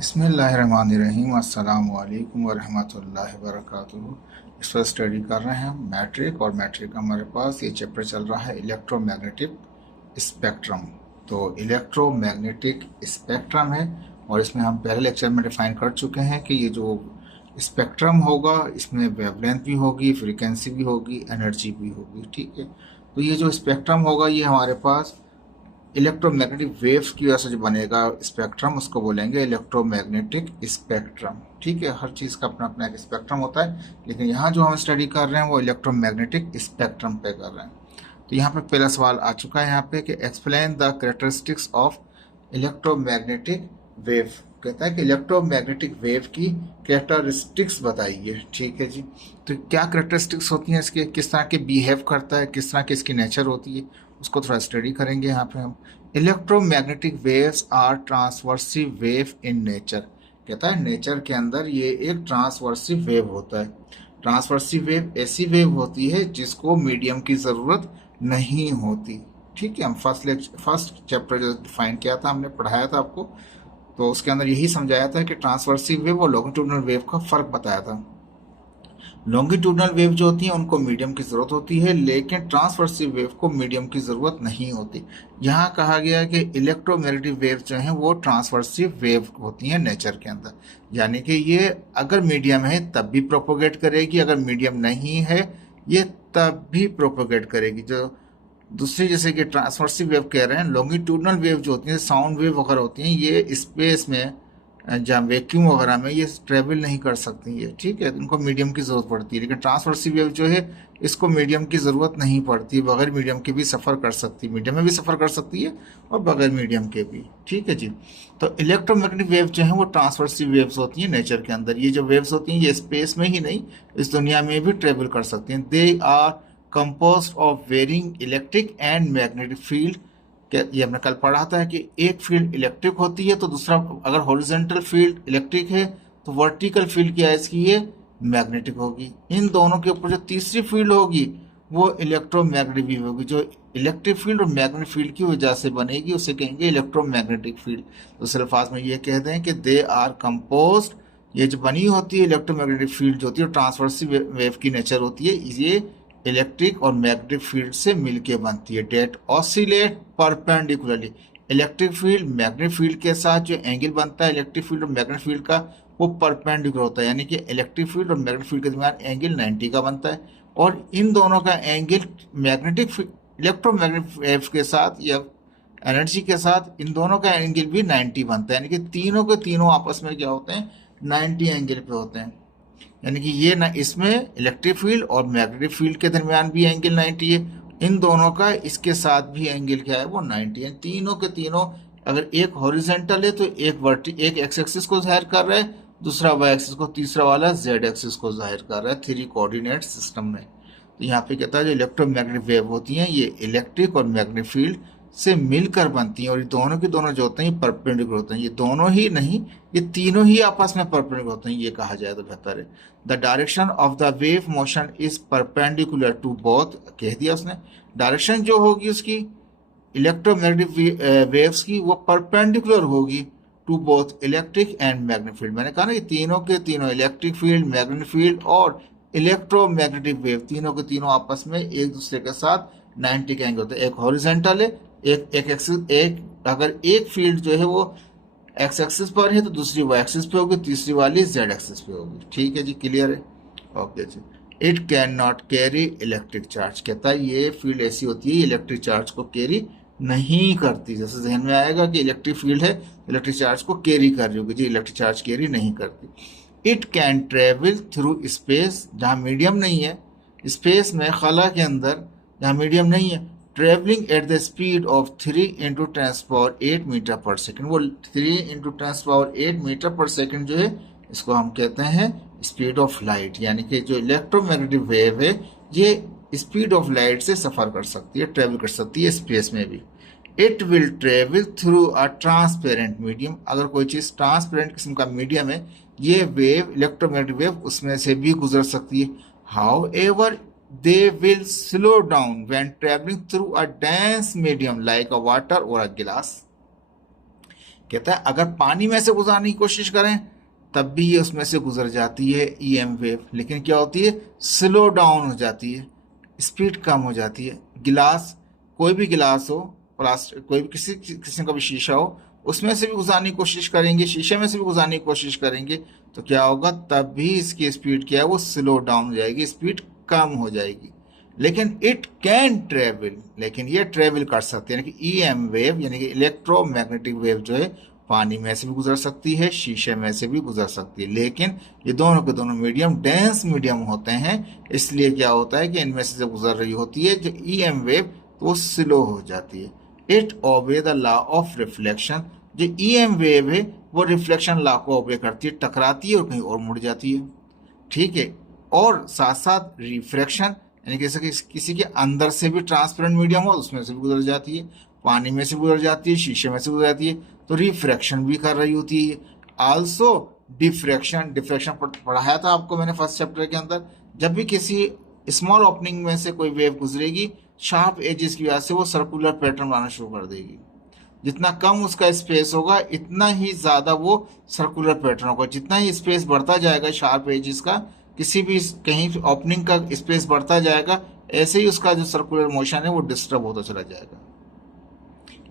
बिस्मिल्लाहिर्रहमानिर्रहीम अस्सलामु अलैकुम वरहमतुल्लाहि वबरकातुहू। इस पर स्टडी कर रहे हैं मैट्रिक, और मैट्रिक हमारे पास ये चैप्टर चल रहा है इलेक्ट्रोमैग्नेटिक स्पेक्ट्रम। तो इलेक्ट्रोमैग्नेटिक स्पेक्ट्रम है, और इसमें हम पहले लेक्चर में डिफाइन कर चुके हैं कि ये जो स्पेक्ट्रम होगा इसमें वेवलेंथ भी होगी, फ्रीक्वेंसी भी होगी, एनर्जी भी होगी। ठीक है, तो ये जो स्पेक्ट्रम होगा ये हमारे पास इलेक्ट्रोमैग्नेटिक वेव्स की वजह से जो बनेगा स्पेक्ट्रम, उसको बोलेंगे इलेक्ट्रोमैग्नेटिक स्पेक्ट्रम। ठीक है, हर चीज़ का अपना अपना एक स्पेक्ट्रम होता है, लेकिन यहाँ जो हम स्टडी कर रहे हैं वो इलेक्ट्रोमैग्नेटिक स्पेक्ट्रम पे कर रहे हैं। तो यहाँ पे पहला सवाल आ चुका है यहाँ पे कि explain the characteristics of electromagnetic wave. कहता है कि इलेक्ट्रोमैग्नेटिक वेव की कैरेक्टरिस्टिक्स बताइए। ठीक है जी, तो क्या कैरेक्टरिस्टिक्स होती हैं इसके, किस तरह के बिहेव करता है, किस तरह की इसकी नेचर होती है, उसको थोड़ा स्टडी करेंगे यहाँ पे हम। Electromagnetic waves are transverse wave in nature. कहता है नेचर के अंदर ये एक ट्रांसवर्सिव वेव होता है। ट्रांसवर्सिव वेव ऐसी वेव होती है जिसको मीडियम की ज़रूरत नहीं होती। ठीक है, हम फर्स्ट चैप्टर जो डिफाइन किया था, हमने पढ़ाया था आपको, तो उसके अंदर यही समझाया था कि ट्रांसवर्सिव वेव और लॉन्गिट्यूडनल वेव का फ़र्क बताया था। लॉन्गिट्यूडनल वेव जो होती है उनको मीडियम की ज़रूरत होती है, लेकिन ट्रांसवर्सिव वेव को मीडियम की ज़रूरत नहीं होती। यहाँ कहा गया कि इलेक्ट्रोमैग्नेटिक वेव जो है वो ट्रांसवर्सिव वेव होती हैं नेचर के अंदर, यानी कि ये अगर मीडियम है तब भी प्रोपोगेट करेगी, अगर मीडियम नहीं है ये तब भी प्रोपोगेट करेगी। जो दूसरी जैसे कि ट्रांसवर्सिव वेव कह रहे हैं, लॉन्गिट्यूडनल वेव जो होती हैं, साउंड वेव वगैरह होती हैं, ये स्पेस में जहाँ वैक्यूम वगैरह में ये ट्रेवल नहीं कर सकती है। ठीक है, इनको मीडियम की ज़रूरत पड़ती है, लेकिन ट्रांसवर्सिव वेव जो है इसको मीडियम की ज़रूरत नहीं पड़ती, बगैर मीडियम के भी सफ़र कर सकती है, मीडियम में भी सफ़र कर सकती है और बगैर मीडियम के भी। ठीक है जी, तो इलेक्ट्रोमैग्नेटिक वेव जो है वो ट्रांसवर्सिव वेव्स होती हैं नेचर के अंदर। ये जो वेव्स होती हैं ये स्पेस में ही नहीं, इस दुनिया में भी ट्रेवल कर सकती हैं। They are composed of varying electric and magnetic field. ये हमने कल पढ़ा था कि एक फील्ड इलेक्ट्रिक होती है तो दूसरा, अगर हॉरिजॉन्टल फील्ड इलेक्ट्रिक है तो वर्टिकल फील्ड क्या है इसकी, ये मैग्नेटिक होगी। इन दोनों के ऊपर जो तीसरी फील्ड होगी वो इलेक्ट्रोमैग्नेटिक वेव होगी, जो इलेक्ट्रिक फील्ड और मैग्नेटिक फील्ड की वजह से बनेगी, उसे कहेंगे इलेक्ट्रोमैग्नेटिक फील्ड। दूसरे अल्फाज में ये कहते हैं कि दे आर कंपोज्ड, ये जो बनी होती है इलेक्ट्रोमैग्नेटिक फील्ड जो होती है ट्रांसवर्सिव वेव की नेचर होती है, ये इलेक्ट्रिक और मैग्नेटिक फील्ड से मिलके बनती है। That oscillate perpendicularly, electric field magnetic field के साथ जो एंगल बनता है इलेक्ट्रिक फील्ड और मैग्नेटिक फील्ड का, वो परपेंडिकुलर होता है, यानी कि इलेक्ट्रिक फील्ड और मैग्नेटिक फील्ड के दरमियान एंगल 90 का बनता है, और इन दोनों का एंगल मैग्नेटिक इलेक्ट्रोमैग्नेटिक वेव के साथ या एनर्जी के साथ इन दोनों का एंगल भी 90 बनता है, यानी कि तीनों के तीनों आपस में क्या होते हैं, 90 एंगल पे होते हैं। यानी कि ये ना, इसमें इलेक्ट्रिक फील्ड और मैग्नेटिक फील्ड के दरमियान भी एंगल 90 है, इन दोनों का इसके साथ भी एंगल क्या है, वो 90 है। तीनों के तीनों, अगर एक हॉरिजॉन्टल है तो एक एक्स एक्सिस को जाहिर कर रहा है, दूसरा वाई एक्सिस को, तीसरा वाला जेड एक्सिस को जाहिर कर रहा है, 3 कोऑर्डिनेट सिस्टम में। तो यहाँ पे कहता है जो इलेक्ट्रोमैग्नेटिक वेव होती हैं ये इलेक्ट्रिक और मैग्नेटिक फील्ड से मिलकर बनती हैं, और ये दोनों के दोनों जो होते हैं ये परपेंडिकुलर होते हैं। ये दोनों ही नहीं, ये तीनों ही आपस में परपेंडिकुलर होते हैं, ये कहा जाए तो बेहतर है। The direction of the wave motion is perpendicular to both, कह दिया उसने। डायरेक्शन जो होगी उसकी इलेक्ट्रोमैग्नेटिक वेव्स की, वो परपेंडिकुलर होगी to both electric and magnetic field. मैंने कहा ना कि तीनों के तीनों, इलेक्ट्रिक फील्ड, मैग्नेटिक फील्ड और इलेक्ट्रोमैग्नेटिक वेव, तीनों के तीनों आपस में एक दूसरे के साथ 90 के एंगल होते हैं। एक हॉरिजॉन्टल है, एक एक्सिस, अगर एक फील्ड जो है वो एक्स एक्सिस पर है तो दूसरी वाई एक्सिस पे होगी, तीसरी वाली जेड एक्सिस पे होगी। ठीक है जी, क्लियर है, ओके जी। It can not carry electric charge. कहता है ये फील्ड ऐसी होती है इलेक्ट्रिक चार्ज को कैरी नहीं करती। जैसे जहन में आएगा कि इलेक्ट्रिक फील्ड है, इलेक्ट्रिक चार्ज को कैरी कर रही होगी, जी इलेक्ट्रिक चार्ज कैरी नहीं करती। It can travel through space, जहाँ मीडियम नहीं है, स्पेस में खला के अंदर जहाँ मीडियम नहीं है, travelling at the speed of 3 × 10⁸ metre per second. वो 3 × 10⁸ मीटर पर सेकेंड जो है इसको हम कहते हैं स्पीड ऑफ लाइट, यानी कि जो इलेक्ट्रोमैग्नेटिक वेव है ये स्पीड ऑफ लाइट से सफ़र कर सकती है, ट्रेवल कर सकती है स्पेस में भी। It will travel through a transparent medium, अगर कोई चीज़ ट्रांसपेरेंट किस्म का मीडियम है, ये वेव इलेक्ट्रोमैग्नेटिक वेव उसमें से भी गुजर सकती है। How ever they will slow down when traveling through a dense medium like a water or a glass। कहता है अगर पानी में से गुजरने की कोशिश करें तब भी ये उसमें से गुजर जाती है ईएम वेव, लेकिन क्या होती है, स्लो डाउन हो जाती है, स्पीड कम हो जाती है। गिलास, कोई भी गिलास हो, प्लास्टिक, कोई भी किसी किस्म का भी शीशा हो, उसमें से भी गुजारने की कोशिश करेंगे, शीशे में से भी गुजारने की कोशिश करेंगे, तो क्या होगा, तब भी इसकी स्पीड क्या है, वो स्लो डाउन हो जाएगी, स्पीड कम हो जाएगी। लेकिन इट कैन ट्रेवल, लेकिन ये ट्रेवल कर सकते हैं, यानी कि ईएम वेव यानी कि इलेक्ट्रोमैग्नेटिक वेव जो है पानी में से भी गुजर सकती है, शीशे में से भी गुजर सकती है, लेकिन ये दोनों के दोनों मीडियम डेंस मीडियम होते हैं, इसलिए क्या होता है कि इनमें से जब गुजर रही होती है जो ईएम वेव, तो वो स्लो हो जाती है। It obey the law of reflection, जो ईएम वेव है वो रिफ्लेक्शन लॉ को ओबे करती है, टकराती है और कहीं और मुड़ जाती है, ठीक है। और साथ साथ रिफ्रैक्शन, यानी किसी के अंदर से भी ट्रांसपेरेंट मीडियम हो उसमें से भी गुजर जाती है, पानी में से गुजर जाती है, शीशे में से गुजर जाती है, तो रिफ्रैक्शन भी कर रही होती है। आल्सो डिफ्रैक्शन, डिफ्रैक्शन पढ़ाया था आपको मैंने फर्स्ट चैप्टर के अंदर, जब भी किसी स्मॉल ओपनिंग में से कोई वेव गुजरेगी, शार्प एजेस की वजह से वो सर्कुलर पैटर्न बनाना शुरू कर देगी। जितना कम उसका स्पेस होगा इतना ही ज्यादा वो सर्कुलर पैटर्न होगा, जितना ही स्पेस बढ़ता जाएगा शार्प एजेस का, किसी भी कहीं ओपनिंग का स्पेस बढ़ता जाएगा, ऐसे ही उसका जो सर्कुलर मोशन है वो डिस्टर्ब होता चला जाएगा।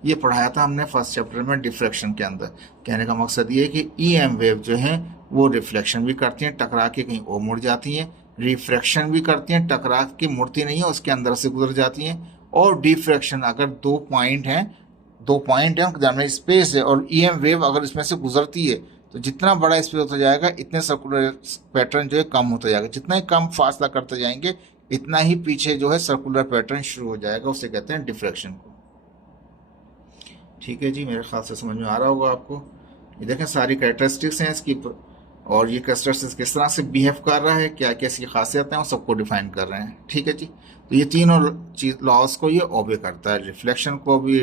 ये पढ़ाया था हमने फर्स्ट चैप्टर में डिफ्रैक्शन के अंदर। कहने का मकसद ये है कि ईएम वेव जो है वो रिफ्लेक्शन भी करती हैं, टकरा के कहीं और मुड़ जाती हैं, रिफ्रैक्शन भी करती हैं, टकरा के मुड़ती नहीं है, उसके अंदर से गुजर जाती हैं। और डिफ्रैक्शन, अगर दो पॉइंट हैं उनके स्पेस है और ईएम वेव अगर इसमें से गुजरती है, तो जितना बड़ा स्पेस होता जाएगा इतने सर्कुलर पैटर्न जो है कम होता जाएगा, जितना ही कम फासला करते जाएंगे इतना ही पीछे जो है सर्कुलर पैटर्न शुरू हो जाएगा, उसे कहते हैं डिफ्रैक्शन को। ठीक है जी, मेरे ख्याल से समझ में आ रहा होगा आपको। ये देखें सारी कैरेक्टरिस्टिक्स हैं इसकी, और ये कैरेक्टरिस्टिक्स किस तरह से बिहेव कर रहा है, क्या क्या इसकी खासियत है, वो सबको डिफाइन कर रहे हैं। ठीक है जी, तो ये तीनों लॉज को ये ओबे करता है, रिफ्लेक्शन को भी,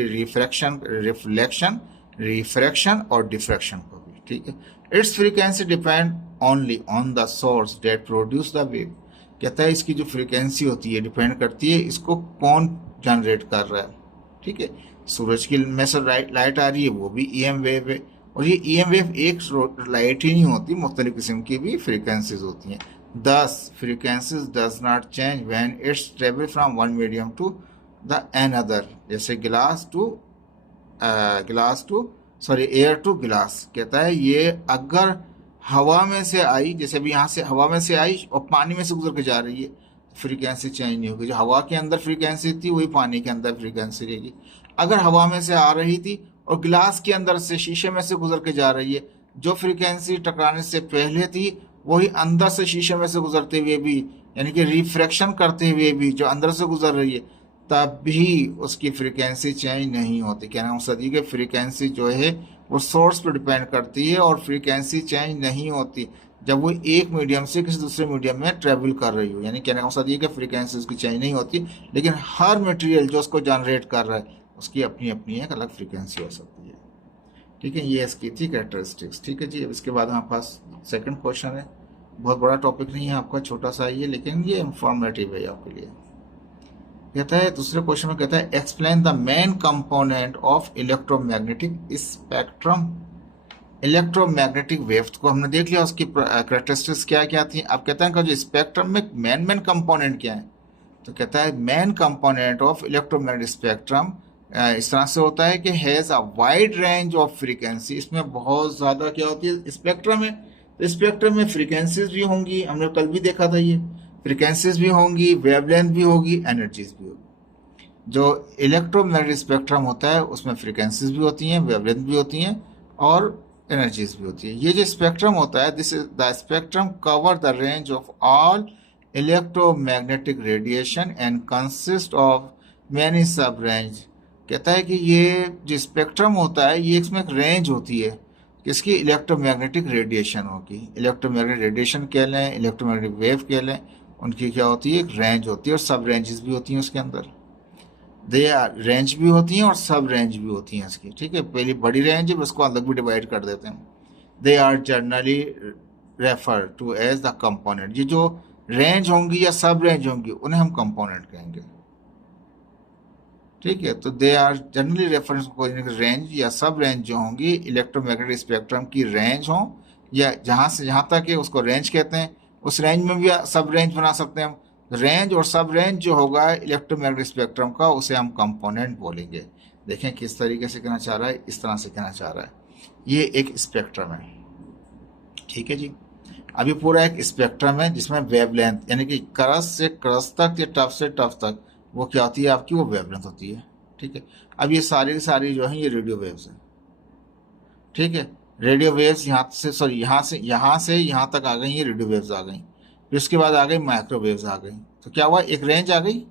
रिफ्रैक्शन और डिफ्रैक्शन को भी। ठीक है, it's frequency depend only on the source that produce the wave. कहता है इसकी जो फ्रीक्वेंसी होती है डिपेंड करती है इसको कौन जनरेट कर रहा है। ठीक है, सूरज की में से लाइट आ रही है, वो भी ईएम वेव है, और ये ईएम वेव एक लाइट ही नहीं होती, मुख्तलिफ किस्म की भी फ्रीक्वेंसीज होती हैं। Thus frequencies does not change when it's travel from one medium to the another, जैसे एयर टू गिलास। कहता है ये अगर हवा में से आई, जैसे अभी यहाँ से हवा में से आई और पानी में से गुजर के जा रही है, फ्रीक्वेंसी चेंज नहीं होगी। जो हवा के अंदर फ्रीक्वेंसी थी वही पानी के अंदर फ्रीक्वेंसी रहेगी। अगर हवा में से आ रही थी और गिलास के अंदर से, शीशे में से गुजर के जा रही है, जो फ्रीक्वेंसी टकराने से पहले थी वही अंदर से शीशे में से गुजरते हुए भी, यानी कि रिफ्रैक्शन करते हुए भी जो अंदर से गुजर रही है, तब भी उसकी फ्रीक्वेंसी चेंज नहीं होती। कहना मकसद ये कि फ्रीक्वेंसी जो है वो सोर्स पर डिपेंड करती है और फ्रीक्वेंसी चेंज नहीं होती जब वो एक मीडियम से किसी दूसरे मीडियम में ट्रेवल कर रही हो। यानी कहने का मकसद ये कि फ्रीक्वेंसी उसकी चेंज नहीं होती, लेकिन हर मटेरियल जो उसको जनरेट कर रहा है उसकी अपनी अपनी एक अलग फ्रीक्वेंसी हो सकती है। ठीक है, ये इसकी थी कैरेक्टरिस्टिक्स। ठीक है जी, अब इसके बाद हमारे पास सेकंड क्वेश्चन है। बहुत बड़ा टॉपिक नहीं है आपका, छोटा सा ही है, लेकिन ये इंफॉर्मेटिव है आपके लिए। कहता है दूसरे क्वेश्चन में, कहता है explain the main component of electromagnetic spectrum. Electromagnetic wave को हमने देख लिया, उसकी कैरेक्टरिस्टिक्स क्या क्या थी। अब कहता है जो स्पेक्ट्रम में मेन कंपोनेंट क्या है, तो कहता है main component of electromagnetic spectrum इस तरह से होता है कि has a wide range of frequency. इसमें बहुत ज्यादा क्या होती है, स्पेक्ट्रम है, तो स्पेक्ट्रम में फ्रीक्वेंसीज भी होंगी, हमने कल भी देखा था, ये फ्रीक्वेंसीज भी होंगी, वेवलेंथ भी होगी, एनर्जीज भी होगी। जो इलेक्ट्रोमैग्नेटिक स्पेक्ट्रम होता है उसमें फ्रीक्वेंसीज भी होती हैं, वेवलेंथ भी होती हैं और एनर्जीज भी होती है। ये जो स्पेक्ट्रम होता है, this is the spectrum cover the range of all electromagnetic radiation and consist of many सब रेंज। कहता है कि ये जो स्पेक्ट्रम होता है ये इसमें एक रेंज होती है किसकी, इलेक्ट्रोमैग्नेटिक रेडिएशन होगी। इलेक्ट्रोमैग्नेटिक रेडिएशन कह लें, इलेक्ट्रोमैग्नेटिक वेव कह लें, उनकी क्या होती है, एक रेंज होती है और सब रेंजेस भी होती हैं उसके अंदर। दे आर रेंज भी होती हैं और सब रेंज भी होती हैं इसकी। ठीक है, पहली बड़ी रेंज है, उसको अलग भी डिवाइड कर देते हैं। They are generally refer to as the component. ये जो रेंज होंगी या सब रेंज होंगी उन्हें हम कंपोनेंट कहेंगे। ठीक है। तो they are generally reference range या सब रेंज जो होंगी इलेक्ट्रोमैग्नेटिक स्पेक्ट्रम की रेंज हो, या जहां से जहां तक है उसको रेंज कहते हैं। उस रेंज में भी सब रेंज बना सकते हैं हम। रेंज और सब रेंज जो होगा इलेक्ट्रोमैग्नेटिक स्पेक्ट्रम का, उसे हम कंपोनेंट बोलेंगे। देखें किस तरीके से कहना चाह रहा है, इस तरह से कहना चाह रहा है। ये एक स्पेक्ट्रम है, ठीक है जी। अभी पूरा एक स्पेक्ट्रम है जिसमें वेवलेंथ यानी कि क्रस से क्रस तक या टफ से टफ तक वो क्या होती है आपकी, वो वेवलेंथ होती है, ठीक है। अब ये सारी की सारी जो है ये रेडियो वेव्स है, ठीक है। रेडियो वेव्स यहाँ से सॉरी यहाँ से यहाँ तक आ गई, ये रेडियो वेव्स आ गई। फिर उसके बाद आ गई माइक्रो वेव्स आ गई। तो क्या हुआ, एक रेंज आ गई,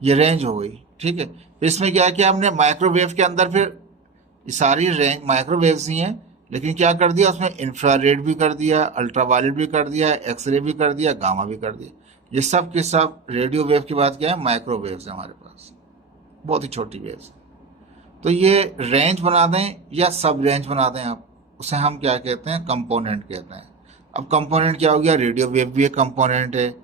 ये रेंज हो गई, ठीक है। फिर इसमें क्या किया हमने, माइक्रोवेव के अंदर फिर ये सारी रेंज माइक्रोवेव्स ही हैं, लेकिन क्या कर दिया उसमें, इंफ्रारेड भी कर दिया, अल्ट्रावायलेट भी कर दिया, एक्सरे भी कर दिया, गामा भी कर दिया। ये सब के सब रेडियो वेव की बात क्या है, माइक्रोवेव्स है हमारे पास, बहुत ही छोटी वेव्स। तो ये रेंज बना दें या सब रेंज बना दें आप, उसे हम क्या कहते हैं, कंपोनेंट कहते हैं। अब कंपोनेंट क्या हो गया, रेडियो वेव भी एक कंपोनेंट है,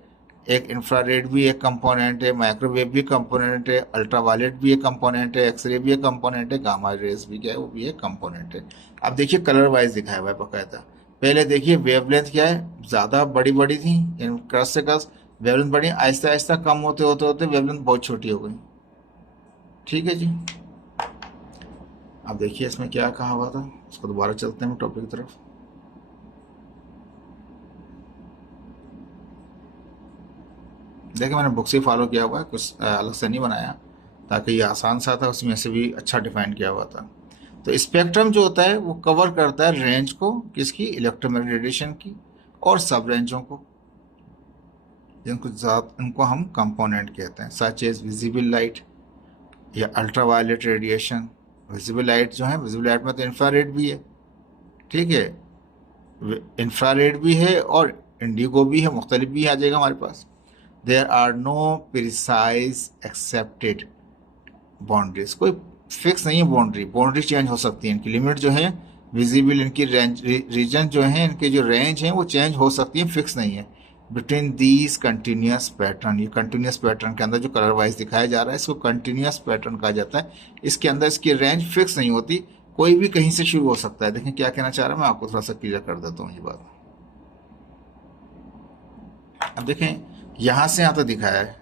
एक इंफ्रारेड भी एक कंपोनेंट है, माइक्रोवेव भी कंपोनेंट है, अल्ट्रावायलेट भी एक कंपोनेंट है, एक्सरे भी एक कंपोनेंट है, गामा रेज भी क्या है, वो भी एक कंपोनेंट है। अब देखिए कलर वाइज दिखाया हुआ है बकायदा। पहले देखिए वेवलेंथ क्या है, ज़्यादा बड़ी बड़ी थी, क्रस से क्रस वेवलेंथ बड़ी, आहिस्ता आहिस्ता कम होते होते होते वेवलेंथ बहुत छोटी हो गई, ठीक है जी। अब देखिए इसमें क्या कहा हुआ था, उसको दोबारा चलते हैं टॉपिक की तरफ। देखिए मैंने बुक से फॉलो किया हुआ है, कुछ अलग से नहीं बनाया, ताकि ये आसान सा था, उसमें से भी अच्छा डिफाइन किया हुआ था। तो स्पेक्ट्रम जो होता है वो कवर करता है रेंज को, किसकी, इलेक्ट्रोमैग्नेटिक रेडिएशन की, और सब रेंजों को, इनको हम कंपोनेंट कहते हैं, सच एज विजिबल लाइट या अल्ट्रावायलेट रेडिएशन। विजिबल लाइट जो है, विजिबल लाइट में तो इंफ्रारेड भी है, ठीक है, इंफ्रारेड भी है और इंडिगो भी है, मुख्तलिफ भी आ जाएगा हमारे पास। There are no precise accepted boundaries, कोई फिक्स नहीं है बाउंड्री, बाउंड्री चेंज हो सकती है, इनकी लिमिट जो है विजिबल, इनकी रेंज रीजन जो है, इनके जो रेंज हैं वो चेंज हो सकती है, फिक्स नहीं है। बिटवीन दीज कंटिन्यूस पैटर्न, ये कंटिन्यूस पैटर्न के अंदर जो कलर वाइज दिखाया जा रहा है इसको कंटिन्यूस पैटर्न कहा जाता है। इसके अंदर इसकी रेंज फिक्स नहीं होती, कोई भी कहीं से शुरू हो सकता है। देखें क्या कहना चाह रहा है, मैं आपको थोड़ा सा क्लियर कर देता हूँ ये बात। अब देखें यहाँ से यहाँ तक दिखाया है,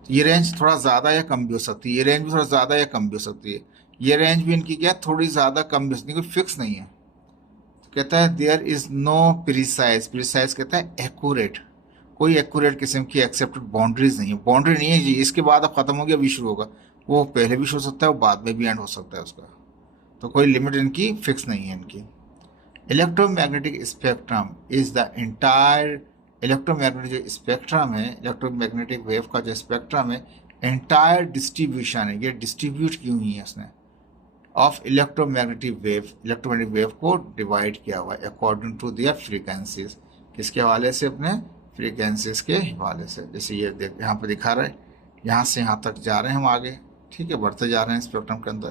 तो ये रेंज थोड़ा ज़्यादा या कम भी हो सकती है, ये रेंज भी थोड़ा ज़्यादा या कम भी हो सकती है, ये रेंज भी इनकी क्या थोड़ी ज़्यादा कम भी हो सकती है, कोई फिक्स नहीं है। तो कहता है there is no precise, precise कहता है एक्यूरेट, कोई एक्यूरेट किस्म की एक्सेप्टेड बाउंड्रीज नहीं है, बाउंड्री नहीं है जी, इसके बाद अब खत्म हो गया अभी शुरू होगा, वो पहले भी शुरू हो सकता है, वो बाद में भी एंड हो सकता है उसका, तो कोई लिमिट इनकी फिक्स नहीं है इनकी। Electromagnetic spectrum is the entire, electromagnetic जो स्पेक्ट्रम है, इलेक्ट्रोमैग्नेटिक वेव का जो स्पेक्ट्रम है, एंटायर डिस्ट्रीब्यूशन है, ये डिस्ट्रीब्यूट की हुई है उसने, of electromagnetic wave, electromagnetic wave को डिवाइड किया हुआ है अकॉर्डिंग टू दियर फ्रीक्वेंसीज, किसके हवाले से, अपने फ्रीक्वेंसीज के हवाले से। जैसे ये देख यहाँ पे दिखा रहा है, यहाँ से यहाँ तक जा रहे हैं हम आगे, ठीक है, बढ़ते जा रहे हैं स्पेक्ट्रम के अंदर,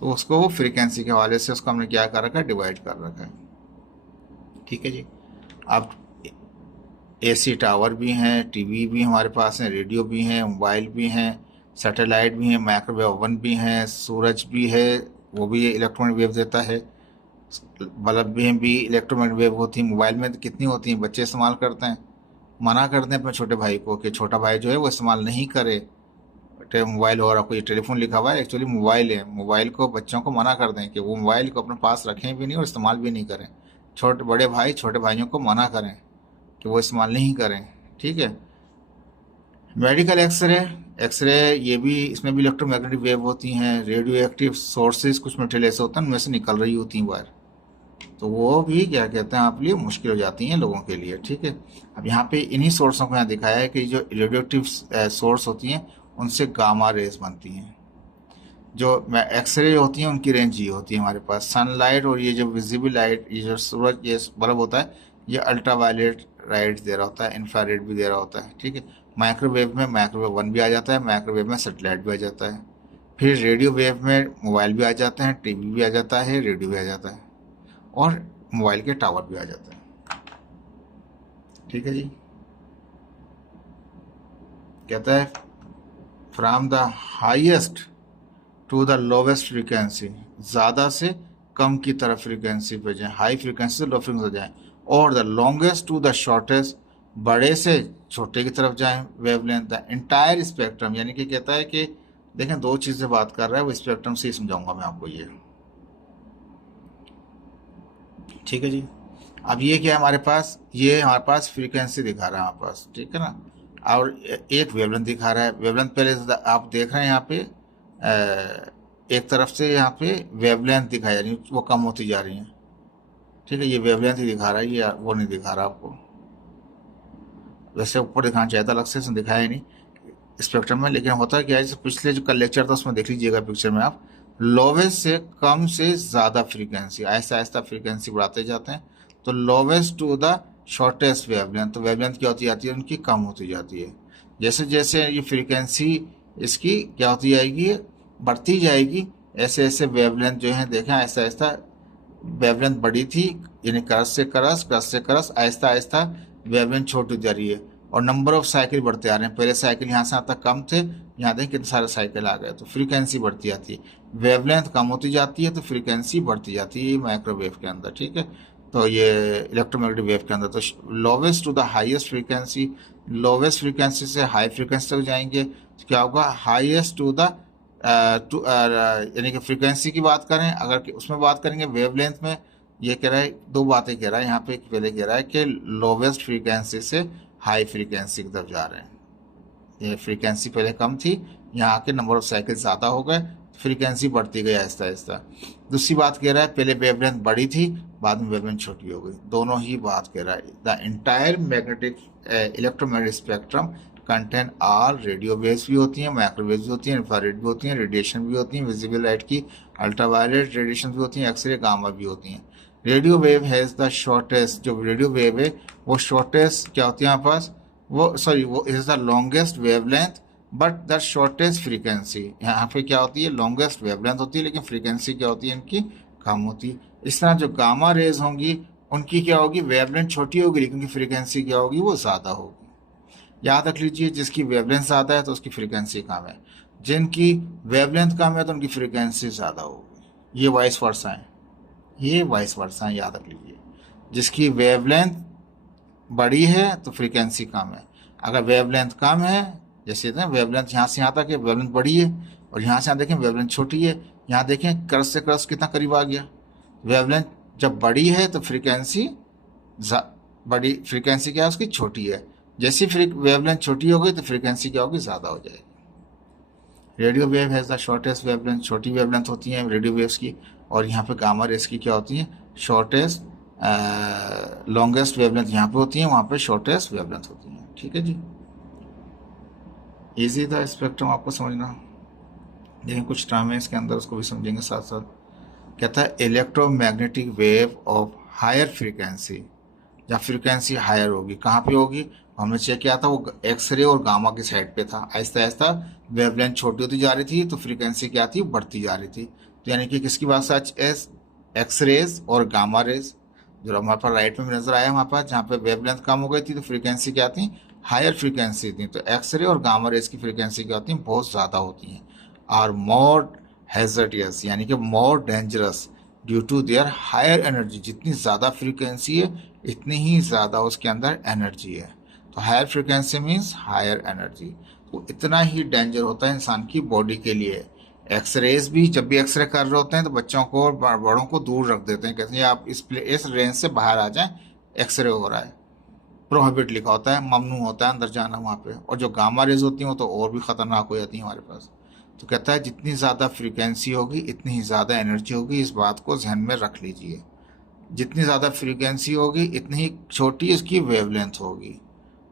तो उसको फ्रीक्वेंसी के हवाले से उसको हमने क्या कर रखा है, डिवाइड कर रखा है, ठीक है जी। अब एसी टावर भी हैं, टीवी भी हमारे पास हैं, रेडियो भी हैं, मोबाइल भी हैं, सैटेलाइट भी हैं, माइक्रोवेव ओवन भी हैं, सूरज भी है, वो भी इलेक्ट्रोमैग्नेटिक वेव देता है, बल्ब भी इलेक्ट्रोमैग्नेटिक वेव होती है। मोबाइल में तो कितनी होती हैं, बच्चे इस्तेमाल करते हैं, मना करते हैं अपने छोटे भाई को कि छोटा भाई जो है वो इस्तेमाल नहीं करे मोबाइल, और कोई टेलीफोन लिखा हुआ है, एक्चुअली मोबाइल है, मोबाइल को बच्चों को मना कर दें कि वो मोबाइल को अपने पास रखें भी नहीं और इस्तेमाल भी नहीं करें। छोटे बड़े भाई छोटे भाइयों को मना करें कि वो इस्तेमाल नहीं करें, ठीक है। मेडिकल एक्सरे, एक्सरे ये भी, इसमें भी इलेक्ट्रोमैग्नेटिक वेव होती हैं, रेडियो एक्टिव सोर्सेज कुछ मटेरियल ऐसे होते हैं उनमें से निकल रही होती हैं वायर, तो वो भी क्या कहते हैं आप लिए मुश्किल हो जाती हैं लोगों के लिए, ठीक है। अब यहाँ पे इन्हीं सोर्सों को यहाँ दिखाया है कि जो रेडियो एक्टिव सोर्स होती हैं उनसे गामा रेज बनती हैं, जो एक्सरे होती हैं उनकी रेंज ये होती है हमारे पास, सनलाइट और ये जो विजिबल लाइट, ये जो सूरज ये बल्ब होता है, ये अल्ट्रावायलेट लाइट दे रहा होता है, इंफ्रारेड भी दे रहा होता है, ठीक है। माइक्रोवेव में माइक्रोवेव वन भी आ जाता है, माइक्रोवेव में सेटेलाइट भी आ जाता है, फिर रेडियो वेव में मोबाइल भी आ जाते हैं, टीवी भी आ जाता है, रेडियो भी आ जाता है, और मोबाइल के टावर भी आ जाते हैं, ठीक है जी। कहता है from the highest to the lowest frequency, ज़्यादा से कम की तरफ फ्रीक्वेंसी पे जाएं, हाई फ्रीक्वेंसी से लो फ्रीक्वेंसी जाएं, और the longest to the shortest, बड़े से छोटे की तरफ जाएं वेवलेंथ, द इंटायर स्पेक्ट्रम। यानी कि कहता है कि देखें दो चीज़ें बात कर रहा है वो, स्पेक्ट्रम से ही समझाऊंगा मैं आपको ये, ठीक है जी। अब ये क्या है हमारे पास, ये हमारे पास फ्रीक्वेंसी दिखा रहा है हमारे पास, ठीक है ना, और एक वेवलेंथ दिखा रहा है। वेवलेंथ पहले आप देख रहे हैं यहाँ पे एक तरफ से यहाँ पे वेवलेंथ दिखाई जा रही है, वो कम होती जा रही है, ठीक है, ये वेवलेंथ ही दिखा रहा है, ये वो नहीं दिखा रहा आपको। वैसे ऊपर दिखाना चाहिए था, अलग से इसने दिखाया ही नहीं स्पेक्ट्रम में, लेकिन होता क्या है, जैसे पिछले जो कल लेक्चर था उसमें देख लीजिएगा पिक्चर में आप, लोवेस्ट से कम से ज़्यादा फ्रीक्वेंसी, आहिस्ता आहिस्ता फ्रीक्वेंसी बढ़ाते जाते हैं, तो lowest to the shortest wavelength, तो वेवलेंथ क्या होती जाती है उनकी, कम होती जाती है। जैसे जैसे ये फ्रीक्वेंसी इसकी क्या होती जाएगी, बढ़ती जाएगी, ऐसे ऐसे वेवलेंथ जो है देखें आहिस्ता आहिस्ता वेवलेंथ बड़ी थी, यानी करस से करस, करस से करस, आहिस्ता आहिस्ता वेवलेंथ छोटी जा रही है, और नंबर ऑफ साइकिल बढ़ते आ रहे हैं। पहले साइकिल यहाँ से यहाँ तक कम थे, यहाँ देखें कितने सारे साइकिल आ गए, तो फ्रीक्वेंसी बढ़ती जाती है, वेवलेंथ कम होती जाती है तो फ्रीक्वेंसी बढ़ती जाती है, ये माइक्रोवेव के अंदर, ठीक है। तो ये इलेक्ट्रोमैग्नेटिक वेव के अंदर, तो lowest to the highest frequency, lowest frequency से हाई फ्रीक्वेंसी तक जाएंगे, तो क्या होगा, हाईएस्ट टू द यानी कि फ्रीक्वेंसी की बात करें, अगर उसमें बात करेंगे वेवलेंथ में, ये कह रहा है दो बातें कह रहा है यहाँ पे, पहले कह रहा है कि लोवेस्ट फ्रीक्वेंसी से हाई फ्रीक्वेंसी की तरफ जा रहे हैं, ये फ्रीक्वेंसी पहले कम थी, यहाँ के नंबर ऑफ साइकिल ज़्यादा हो गए, फ्रीक्वेंसी बढ़ती गई आहिस्ता आहिस्ता। दूसरी बात कह रहा है पहले वेवलेंथ बड़ी थी, बाद में वेवलेंथ छोटी हो गई, दोनों ही बात कह रहा है। The entire magnetic electromagnetic spectrum contain are, radio waves भी होती हैं, माइक्रोवेव्स भी होती हैं, इंफ्रारेड भी होती हैं, रेडिएशन भी होती हैं, विजिबल लाइट की अल्ट्रावायलेट रेडिएशन भी होती हैं, एक्सरे गामा भी होती हैं। Radio wave has the shortest, जो रेडियो वेव है वो शॉर्टेस्ट क्या होती है हमारे पास, वो सॉरी वो is the longest wavelength but the shortest frequency. यहाँ पे क्या होती है, लॉन्गेस्ट वेवलेंथ होती है लेकिन फ्रीक्वेंसी क्या होती है इनकी, कम होती है। इस तरह जो गामा रेज होंगी उनकी क्या होगी, वेवलेंथ छोटी होगी लेकिन फ्रीक्वेंसी क्या होगी, वो ज़्यादा होगी। याद रख लीजिए, जिसकी वेवलेंथ ज़्यादा है तो उसकी फ्रीक्वेंसी कम है, जिनकी वेवलेंथ कम है तो उनकी फ्रीक्वेंसी ज़्यादा होगी। ये वाइस वर्सा है, ये वाइस वर्सा है, याद रख लीजिए। जिसकी वेवलेंथ बड़ी है तो फ्रीक्वेंसी कम है, अगर वेवलेंथ कम है, जैसे वेवलेंथ यहाँ से यहाँ तक है, वेवलेंथ बड़ी है, और यहाँ से यहाँ देखें वेवलेंथ छोटी है, यहाँ देखें क्रस से क्रस कितना करीब आ गया। वेवलेंथ जब बड़ी है तो फ्रीक्वेंसी बड़ी, फ्रीक्वेंसी क्या है उसकी, छोटी है। जैसी वेवलेंथ छोटी हो गई तो फ्रीक्वेंसी क्या होगी, ज़्यादा हो जाएगी। Radio wave has the shortest wavelength, छोटी वेवलेंथ होती हैं रेडियो वेव्स की, और यहाँ पे गामा रेस की क्या होती है, शॉर्टेस्ट, लॉन्गेस्ट वेवलेंथ यहाँ पे होती है, वहाँ पे शॉर्टेस्ट वेवलेंथ होती है, ठीक है जी। इजी था स्पेक्ट्रम आपको समझना, लेकिन कुछ टर्म है इसके अंदर, उसको भी समझेंगे साथ साथ। कहता है electromagnetic wave of higher frequency, जहाँ फ्रीक्वेंसी हायर होगी, कहाँ पे होगी, हमने चेक किया था वो एक्सरे और गामा की साइड पे था। आहिस्ता आहिस्ता वेवलेंथ छोटी होती जा रही थी तो फ्रीक्वेंसी क्या थी, बढ़ती जा रही थी। तो यानी कि किसकी बात सच है, एक्सरेज और गामा रेज, जो हमारे पास राइट में नजर आया हमारे पास, जहाँ पे वेवलेंथ कम हो गई थी तो फ्रीक्वेंसी क्या थी, हायर फ्रीक्वेंसी थी। तो एक्सरे और गामा रेज की फ्रीक्वेंसी क्या होती है, बहुत ज़्यादा होती हैं, और मोर हैजर्डियस यानी कि more dangerous due to their higher energy. जितनी ज़्यादा फ्रीक्वेंसी है इतनी ही ज़्यादा उसके अंदर एनर्जी है, तो higher frequency means higher energy, तो इतना ही डेंजर होता है इंसान की बॉडी के लिए। एक्सरेज भी जब भी एक्सरे कर रहे होते हैं तो बच्चों को और बड़ों को दूर रख देते हैं, कहते हैं आप इस रेंज से बाहर आ जाएं, एक्सरे हो रहा है, प्रोहिबिट लिखा होता है, ममनू होता है अंदर जाना वहाँ पे। और जो गामा रेज होती हैं वो तो और भी ख़तरनाक हो जाती हैं हमारे पास। तो कहता है जितनी ज़्यादा फ्रीक्वेंसी होगी इतनी ही ज़्यादा एनर्जी होगी, इस बात को ध्यान में रख लीजिए। जितनी ज़्यादा फ्रीक्वेंसी होगी इतनी ही छोटी इसकी वेवलेंथ होगी,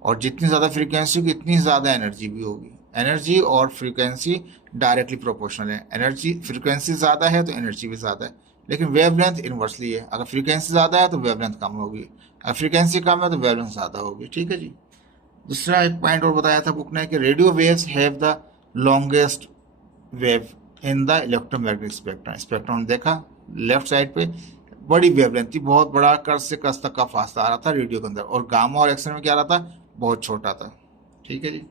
और जितनी ज़्यादा फ्रीक्वेंसी होगी इतनी ज़्यादा एनर्जी भी होगी। एनर्जी और फ्रीक्वेंसी डायरेक्टली प्रोपोर्शनल है, एनर्जी फ्रीक्वेंसी ज़्यादा है तो एनर्जी भी ज़्यादा है, लेकिन वेवलेंथ इनवर्सली है, अगर फ्रीक्वेंसी ज़्यादा है तो वेवलेंथ कम होगी, अगर फ्रीक्वेंसी कम है तो वेवलेंथ ज़्यादा होगी, ठीक है जी। दूसरा एक पॉइंट और बताया था बुक ने कि radio waves have the longest wave in the electromagnetic spectrum. Spectrum देखा लेफ्ट साइड पे बड़ी वेवलेंथ थी, बहुत बड़ा कस से कस तक का फासला आ रहा था रेडियो के अंदर, और गामा और एक्सरे में क्या आ रहा था, बहुत छोटा था, ठीक है जी।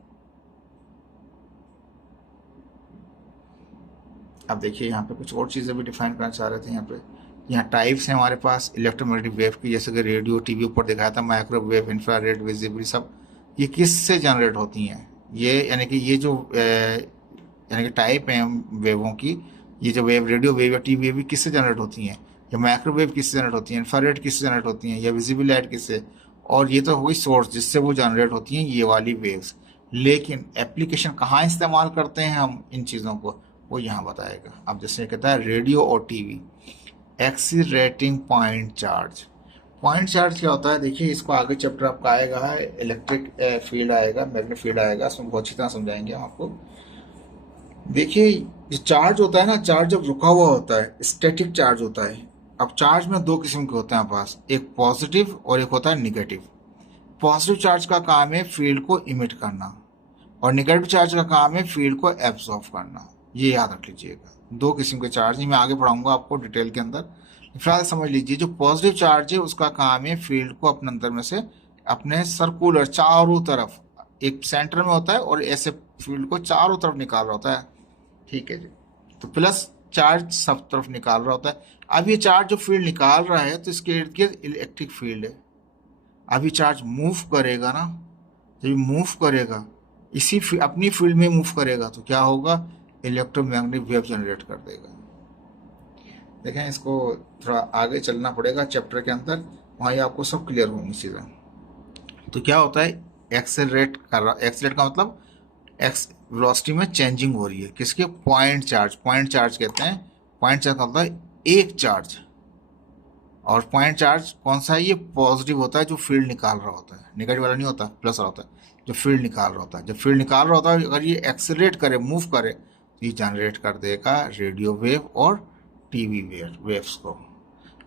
अब देखिए यहाँ पे कुछ और चीज़ें भी डिफाइन करना चाह रहे थे। यहाँ टाइप्स हैं हमारे पास इलेक्ट्रोमैग्नेटिक वेव की, जैसे कि रेडियो, टीवी ऊपर दिखाया था, माइक्रोवेव, इंफ्रारेड, विजिबल, सब ये किससे जनरेट होती हैं। ये यानी कि ये जो यानी कि टाइप हैं वेवों की, ये जो वेव, रेडियो वेव या टीवी वेव किससे जनरेट होती हैं, या माइक्रोवेव किससे जनरेट होती हैं, इंफ्रारेड किससे जनरेट होती हैं, या विजिबल लाइट किससे। और ये तो हो गई सोर्स जिससे वो जनरेट होती हैं ये वाली वेव्स। लेकिन एप्लीकेशन कहाँ इस्तेमाल करते हैं हम इन चीज़ों को, वो यहाँ बताएगा। अब जैसे कहता है रेडियो और TV, accelerating point charge. Point charge क्या होता है, देखिए इसको आगे चैप्टर आपका आएगा, इलेक्ट्रिक फील्ड आएगा, मैग्नेटिक फील्ड आएगा, उसमें बहुत अच्छी तरह समझाएंगे हम आपको। देखिए जो चार्ज होता है ना, चार्ज जब रुका हुआ होता है स्टैटिक चार्ज होता है। अब चार्ज में दो किस्म के होते हैं हमारे पास, एक पॉजिटिव और एक होता है निगेटिव। पॉजिटिव चार्ज का काम है फील्ड को इमिट करना, और निगेटिव चार्ज का काम है फील्ड को एब्जॉर्ब करना। ये याद रख लीजिएगा, दो किस्म के चार्ज, मैं आगे पढ़ाऊंगा आपको डिटेल के अंदर। फिलहाल समझ लीजिए जो पॉजिटिव चार्ज है उसका काम है फील्ड को अपने अंदर में से अपने सर्कुलर चारों तरफ, एक सेंटर में होता है और ऐसे फील्ड को चारों तरफ निकाल रहा होता है, ठीक है जी। तो प्लस चार्ज सब तरफ निकाल रहा होता है। अब ये चार्ज जो फील्ड निकाल रहा है तो इसके इर्द गिर्द इलेक्ट्रिक फील्ड है। अभी चार्ज मूव करेगा ना, जब मूव करेगा अपनी फील्ड में मूव करेगा तो क्या होगा, इलेक्ट्रोमैग्नेटिक वेव जनरेट कर देगा। देखें इसको थोड़ा आगे चलना पड़ेगा चैप्टर के अंदर, वहाँ ये आपको सब क्लियर होंगी चीज़ें। तो क्या होता है, एक्सेलरेट कर रहा, एक्सेलरेट का मतलब एक्स वेलोसिटी में चेंजिंग हो रही है, किसके, पॉइंट चार्ज। पॉइंट चार्ज कहते हैं, पॉइंट चार्ज का मतलब है एक चार्ज। और पॉइंट चार्ज कौन सा है, ये पॉजिटिव होता है जो फील्ड निकाल रहा होता है, नेगेटिव वाला नहीं होता, प्लस वाला होता है जो फील्ड निकाल रहा होता है। जब फील्ड निकाल रहा होता है अगर ये एक्सेलरेट करे, मूव करे, तो ये जनरेट कर देगा रेडियो वेव और टीवी वेव्स को।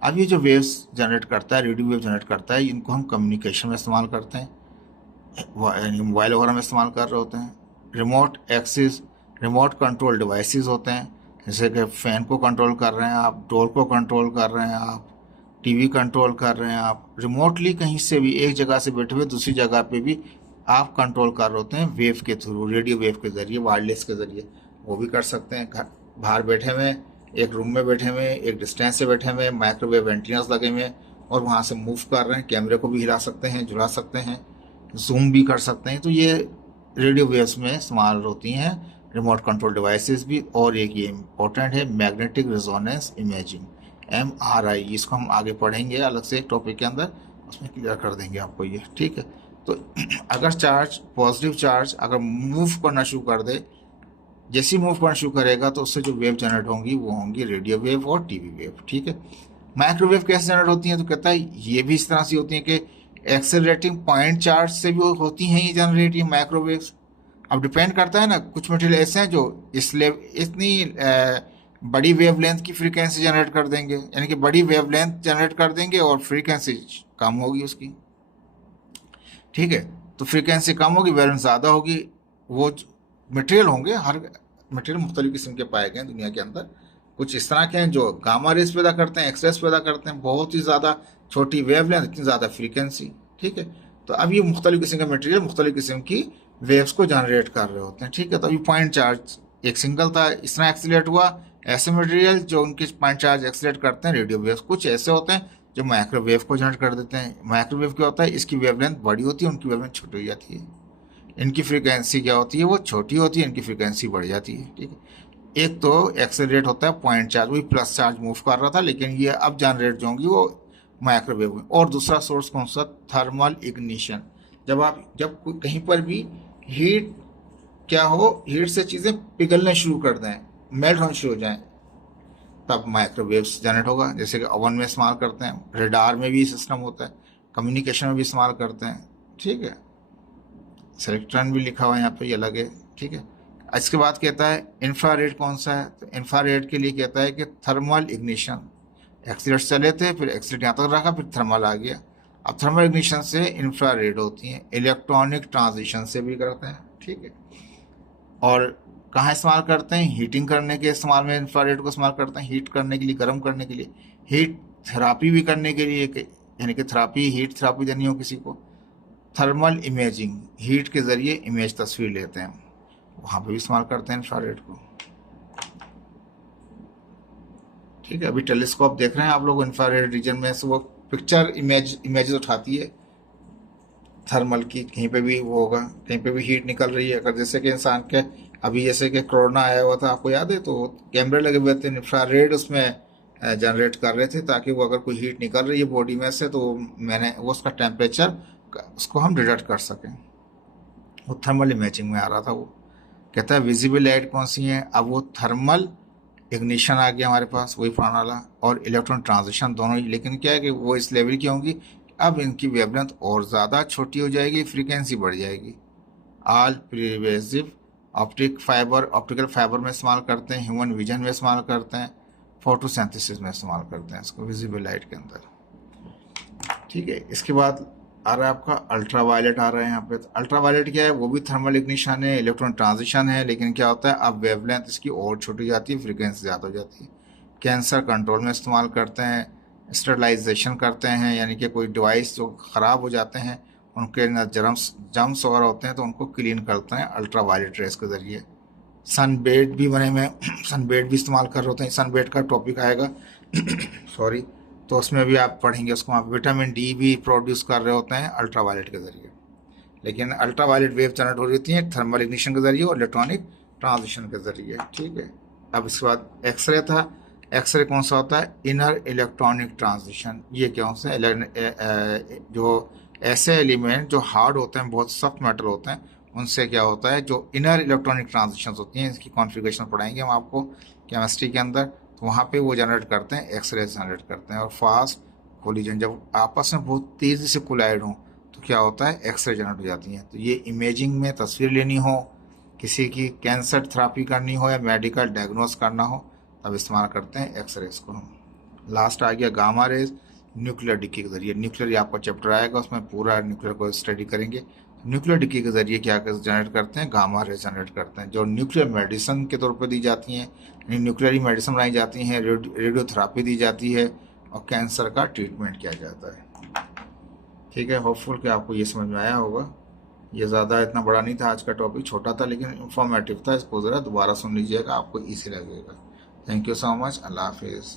अब ये जो वेव्स जनरेट करता है, रेडियो वेव जनरेट करता है, इनको हम कम्युनिकेशन में इस्तेमाल करते हैं, यानी मोबाइल वगैरह में इस्तेमाल कर रहे होते हैं। Remote axis, remote control devices होते हैं, जैसे कि फ़ैन को कंट्रोल कर रहे हैं आप, डोर को कंट्रोल कर रहे हैं आप, टीवी कंट्रोल कर रहे हैं आप, रिमोटली कहीं से भी एक जगह से बैठे हुए दूसरी जगह पे भी आप कंट्रोल कर रहे होते हैं वेव के थ्रू, रेडियो वेव के ज़रिए, वायरलेस के ज़रिए। वो भी कर सकते हैं घर बाहर बैठे हुए, एक रूम में बैठे हुए, एक डिस्टेंस से बैठे हुए, माइक्रोवेव एंटीनास लगे हुए और वहाँ से मूव कर रहे हैं। कैमरे को भी हिला सकते हैं, झुला सकते हैं, जूम भी कर सकते हैं। तो ये रेडियो वेव्स में इस्तेमाल होती हैं, रिमोट कंट्रोल डिवाइसेस भी। और एक ये इम्पोर्टेंट है, मैग्नेटिक रेजोनेंस इमेजिंग, MRI, इसको हम आगे पढ़ेंगे अलग से एक टॉपिक के अंदर, उसमें क्लियर कर देंगे आपको ये, ठीक है। तो अगर चार्ज, पॉजिटिव चार्ज अगर मूव करना शुरू कर दे, जैसे ही मूव करना शुरू करेगा तो उससे जो वेव जनरेट होंगी वो होंगी रेडियो वेव और टीवी वेव, ठीक है। माइक्रोवेव कैसे जनरेट होती हैं, तो कहता है ये भी इस तरह से होती है कि एक्सेलरेटिंग पॉइंट चार्ज से भी होती हैं ये जनरेट, ये माइक्रोवेव्स। अब डिपेंड करता है ना, कुछ मटेरियल ऐसे हैं जो इतनी बड़ी वेवलेंथ की फ्रीक्वेंसी जनरेट कर देंगे, यानी कि बड़ी वेवलेंथ जनरेट कर देंगे और फ्रीक्वेंसी कम होगी उसकी, ठीक है। तो फ्रीक्वेंसी कम होगी, वेवलेंथ ज़्यादा होगी। वो मटेरियल होंगे, हर मटेरियल मुख्तलिफ किस्म के पाए गए दुनिया के अंदर। कुछ इस तरह के हैं जो गामा रेस पैदा करते हैं, एक्स रेस पैदा करते हैं, बहुत ही ज़्यादा छोटी वेवलेंथ, इतनी ज़्यादा फ्रीक्वेंसी, ठीक है। तो अब ये मुख्तलिफ किस्म के मटेरियल मुख्तलिफ किस्म की वेव्स को जनरेट कर रहे होते हैं, ठीक है। तो अभी पॉइंट चार्ज एक सिंगल था, इस तरह एक्सीलरेट हुआ। ऐसे मटेरियल जो उनके पॉइंट चार्ज एक्सीलरेट करते हैं, रेडियो वेव्स। कुछ ऐसे होते हैं जो माइक्रोवेव को जनरेट कर देते हैं। माइक्रोवेव क्या होता है, इसकी वेवलेंथ बड़ी होती है, उनकी वेवलेंथ छोटी हो जाती है। इनकी फ्रीक्वेंसी क्या होती है, वो छोटी होती है, इनकी फ्रीक्वेंसी बढ़ जाती है, ठीक है। एक तो एक्सेलरेट होता है पॉइंट चार्ज, वही प्लस चार्ज मूव कर रहा था, लेकिन ये अब जनरेट जो होंगी वो माइक्रोवेव में। और दूसरा सोर्स कौन सा, थर्मल इग्निशन। जब कहीं पर भी हीट क्या हो, हीट से चीज़ें पिघलने शुरू कर दें, मेल्ट होने शुरू हो जाएं, तब माइक्रोवेव्स जनरेट होगा। जैसे कि ओवन में इस्तेमाल करते हैं, रेडार में भी सिस्टम होता है, कम्युनिकेशन में भी इस्तेमाल करते हैं, ठीक है। सेलेक्ट्रॉन भी लिखा हुआ है यहाँ पे, ये अलग है, ठीक है। इसके बाद कहता है इंफ्रारेड कौन सा है, तो इंफ्रारेड के लिए कहता है कि थर्मल इग्निशन। एक्सीलेट चले थे, फिर एक्सीलेट यहाँ तक रखा, फिर थर्मल आ गया। अब थर्मल इग्निशन से इंफ्रारेड होती हैं, इलेक्ट्रॉनिक ट्रांजिशन से भी करते हैं, ठीक है। और कहाँ इस्तेमाल करते हैं, हीटिंग करने के इस्तेमाल में इंफ्रारेड को इस्तेमाल करते हैं, हीट करने के लिए, गर्म करने के लिए, हीट थेरापी भी करने के लिए, यानी कि थेरापी, हीट थेरापी देनी हो किसी को। थर्मल इमेजिंग, हीट के ज़रिए इमेज तस्वीर लेते हैं, वहाँ पे भी इस्तेमाल करते हैं इंफ्रारेड को। ठीक है, अभी टेलीस्कोप देख रहे हैं आप लोग, इंफ्रारेड रीजन में से वो पिक्चर इमेजेस उठाती है थर्मल की। कहीं पे भी वो होगा, कहीं पे भी हीट निकल रही है, अगर जैसे कि इंसान के अभी जैसे कि कोरोना आया हुआ था आपको याद है, तो कैमरे लगे हुए थे, इंफ्रारेड उसमें जनरेट कर रहे थे, ताकि वो अगर कोई हीट निकल रही है बॉडी में से तो मैंने वो उसका टेम्परेचर उसको हम डिटेक्ट कर सकें। वो थर्मल इमेजिंग में आ रहा था वो। कहता है विजिबल लाइट कौन सी है, अब वो थर्मल इग्निशन आ गया हमारे पास, वही पुराना वाला, और इलेक्ट्रॉन ट्रांजिशन दोनों ही। लेकिन क्या है कि वो इस लेवल की होंगी, अब इनकी वेवलेंथ और ज़्यादा छोटी हो जाएगी, फ्रीक्वेंसी बढ़ जाएगी। ऑल प्रिवेसिव ऑप्टिकल फाइबर में इस्तेमाल करते हैं, ह्यूमन विजन में इस्तेमाल करते हैं, फोटोसिंथेसिस में इस्तेमाल करते हैं इसको विजिबल लाइट के अंदर। ठीक है, इसके बाद आ रहा है आपका अल्ट्रा वायलेट आ रहा है यहाँ पे। तो अल्ट्रा वायलेट क्या है, वो भी थर्मल इग्निशन है, इलेक्ट्रॉन ट्रांजिशन है, लेकिन क्या होता है अब वेवलेंथ इसकी और छोटी जाती है, फ्रीक्वेंसी ज़्यादा हो जाती है। कैंसर कंट्रोल में इस्तेमाल करते हैं, स्टरलाइजेशन करते हैं, यानी कि कोई डिवाइस जो ख़राब हो जाते हैं उनके न जर्म्स वगैरह होते हैं तो उनको क्लीन करते हैं अल्ट्रा वायलेट रेस के ज़रिए। सनबेड भी बने हुए हैं, सनबेड भी इस्तेमाल कर रहे होते हैं, सनबेड का टॉपिक आएगा सॉरी, तो उसमें भी आप पढ़ेंगे उसको। आप विटामिन डी भी प्रोड्यूस कर रहे होते हैं अल्ट्रा वायलेट के ज़रिए, लेकिन अल्ट्रा वायलेट वेव जनरेट हो रही होती है थर्मल इग्निशन के ज़रिए और इलेक्ट्रॉनिक ट्रांजिशन के ज़रिए। ठीक है, अब इसके बाद एक्सरे था। एक्सरे कौन सा होता है, इनर इलेक्ट्रॉनिक ट्रांजिशन। ये क्या होता है, जो ऐसे एलिमेंट जो हार्ड होते हैं, बहुत सख्त मेटल होते हैं, उनसे क्या होता है जो इनर इलेक्ट्रॉनिक ट्रांजिशन होती हैं, इसकी कॉन्फ़िगरेशन पढ़ाएंगे हम आपको केमिस्ट्री के अंदर। तो वहाँ पे वो जनरेट करते हैं, एक्सरे जनरेट करते हैं। और फास्ट कोलिजन, जब आपस में बहुत तेज़ी से कोलाइड हों तो क्या होता है, एक्सरे जनरेट हो जाती हैं। तो ये इमेजिंग में तस्वीर लेनी हो, किसी की कैंसर थेरापी करनी हो या मेडिकल डायग्नोस करना हो, तब इस्तेमाल करते हैं एक्सरेज को हम। लास्ट आ गया गामा रेज, न्यूक्लियर डिके के जरिए। न्यूक्लियर आपका चैप्टर आएगा, उसमें पूरा न्यूक्लियर को स्टडी करेंगे। न्यूक्लियर डिके के जरिए क्या जनरेट करते हैं, गामा रेज जनरेट करते हैं, जो न्यूक्लियर मेडिसिन के तौर पर दी जाती हैं, न्यूक्लियर मेडिसिन बनाई जाती हैं, रेडियोथेरापी दी जाती है और कैंसर का ट्रीटमेंट किया जाता है। ठीक है, होपफुल कि आपको ये समझ में आया होगा। ये ज़्यादा इतना बड़ा नहीं था, आज का टॉपिक छोटा था लेकिन इंफॉर्मेटिव था। इसको ज़रा दोबारा सुन लीजिएगा, आपको ईजी लगेगा। थैंक यू सो मच, अल्लाह हाफिज़।